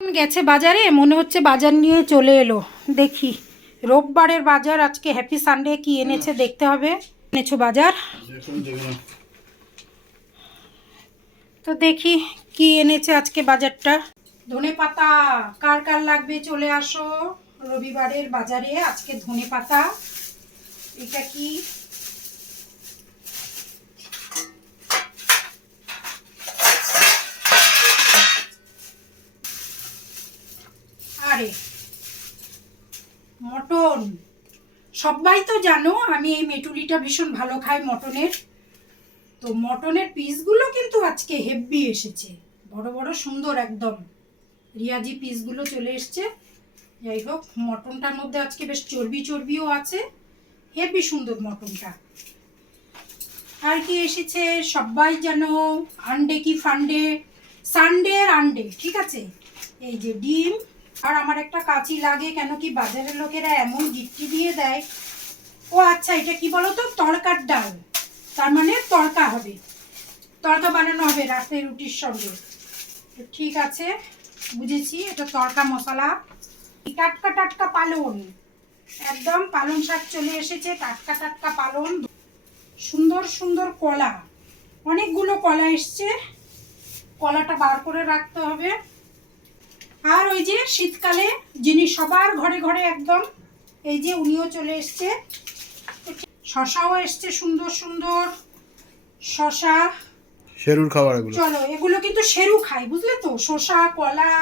গেছে বাজারে, মনে হচ্ছে বাজার নিয়ে চলে এলো। দেখি রোববারের বাজার, আজকে হ্যাপি সানডে, কি এনেছে দেখতে হবে। এনেছো বাজার? তো দেখি কি এনেছে আজকে বাজারটা। ধনে পাতা কার কার লাগবে চলে আসো রবিবারের বাজারে। আজকে ধনে পাতা, এটা কি আরে মটন। সবাই তো জানো আমি এই মেটুলিটা ভীষণ ভালো খাই মটনের। তো মটনের পিসগুলো কিন্তু আজকে হেভি এসেছে, বড় বড় সুন্দর একদম রিয়াজি পিসগুলো চলে এসছে। যাই হোক, মটনটার মধ্যে আজকে বেশ চর্বি চর্বিও আছে, হেভি সুন্দর মটনটা। আর কি এসেছে সবাই জানো, আন্ডে কি ফান্ডে, সানডের আন্ডে, ঠিক আছে। এই যে ডিম, আর আমার একটা কাঁচি লাগে, কেন কি বাজারের লোকেরা এমন গিফটি দিয়ে দেয়। ও আচ্ছা, এটা কি বলো তো, তড়কার ডাল, তার মানে তড়কা হবে, তড়কা বানানো হবে রাতের রুটির সঙ্গে। ঠিক আছে, বুঝেছি, এটা তড়কা মশলা। টাটকা টাটকা পালন, একদম পালং শাক চলে এসেছে, টাটকা টাটকা পালন। সুন্দর সুন্দর কলা, অনেকগুলো কলা এসছে, কলাটা বার করে রাখতে হবে। আর ওই যে শীতকালে জিনিস সবার ঘরে ঘরে একদম, এই যে উনিও চলে এসছে। শশাও এসছে, সুন্দর সুন্দর শশা, শেরুর খাবার এগুলো। চলো, এগুলো কিন্তু শেরু খাই, বুঝলে তো, শশা, কলা,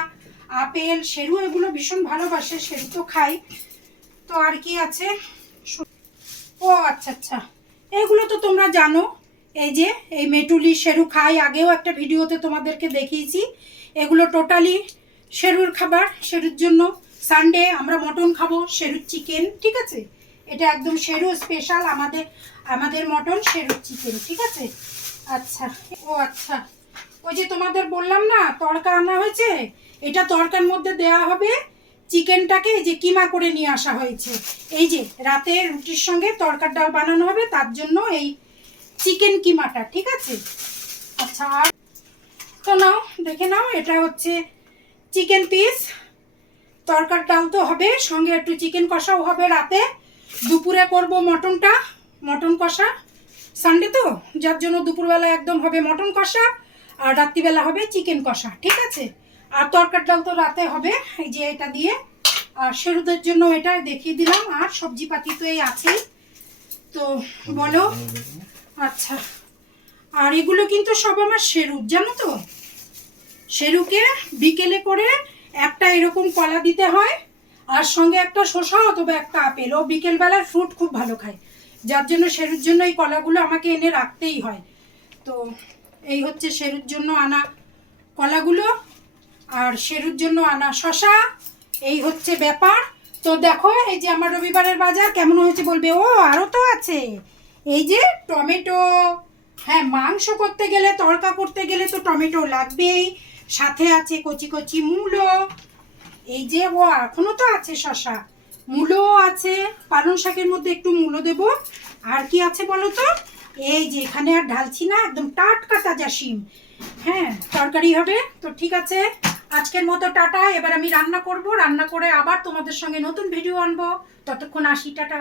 আপেল, শেরু এগুলো ভীষণ ভালোবাসে, শেরু তো খাই। তো আর কি আছে, ও আচ্ছা আচ্ছা, এগুলো তো তোমরা জানো, এই যে এই মেটুলি শেরু খাই, আগেও একটা ভিডিওতে তোমাদেরকে দেখিয়েছি। এগুলো টোটালি শেরুর খাবার, শেরুর জন্য। সানডে আমরা মটন খাবো, শেরুর চিকেন, ঠিক আছে। এটা একদম শেরু স্পেশাল, আমাদের মটন শেরুর চিকেন, ঠিক আছে। আচ্ছা, ও আচ্ছা, ওই যে তোমাদের বললাম না তড়কা আনা হয়েছে, এটা তড়কার মধ্যে দেয়া হবে চিকেনটাকে, যে কিমা করে নিয়ে আসা হয়েছে। এই যে রাতে রুটির সঙ্গে তড়কার ডাল বানানো হবে, তার জন্য এই চিকেন কিমাটা, ঠিক আছে। আচ্ছা, আর তো নাও, দেখে নাও, এটা হচ্ছে চিকেন পিস। তড়কার ডাল তো হবে, সঙ্গে একটু চিকেন কষাও হবে রাতে। দুপুরে করব মটনটা, মটন কষা, সানডে তো, যার জন্য দুপুরবেলা একদম হবে মটন কষা, আর রাত্রিবেলা হবে চিকেন কষা, ঠিক আছে। আর তরকার ডাল তো রাতে হবে, এই যে এটা দিয়ে। আর শেরুদের জন্য এটা দেখিয়ে দিলাম, আর সবজিপাতি তো এই আছেই। তো বলো, আচ্ছা, আর এগুলো কিন্তু সব আমার শেরু, জানো তো। শেরুকে বিকেলে করে একটা এরকম কলা দিতে হয়, আর সঙ্গে একটা শসা অথবা একটা আপেল। ও বিকেলবেলার ফ্রুট খুব ভালো খায়, যার জন্য শেরুর জন্য এই কলাগুলো আমাকে এনে রাখতেই হয়। তো এই হচ্ছে শেরুর জন্য আনা কলাগুলো, আর শেরুর জন্য আনা শসা, এই হচ্ছে ব্যাপার। তো দেখো, এই যে আমার রবিবারের বাজার কেমন হয়েছে বলবে। ও আরও তো আছে, এই যে টমেটো, হ্যাঁ, মাংস করতে গেলে, তড়কা করতে গেলে তো টমেটো লাগবেই, সাথে আছে কচি কচি মূলো, এই যে ও এখনো তো আছে শসা, মূলো আছে, পালং শাকের মধ্যে একটু মূলো দেব। আর কি আছে বলো তো, এই যে এখানে আর ঢালছি না, একদম টাটকা তাজা শিম, হ্যাঁ, তরকারি হবে। তো ঠিক আছে, আজকের মতো টাটা। এবার আমি রান্না করব, রান্না করে আবার তোমাদের সঙ্গে নতুন ভিডিও আনবো। ততক্ষণ আসি, টাটা।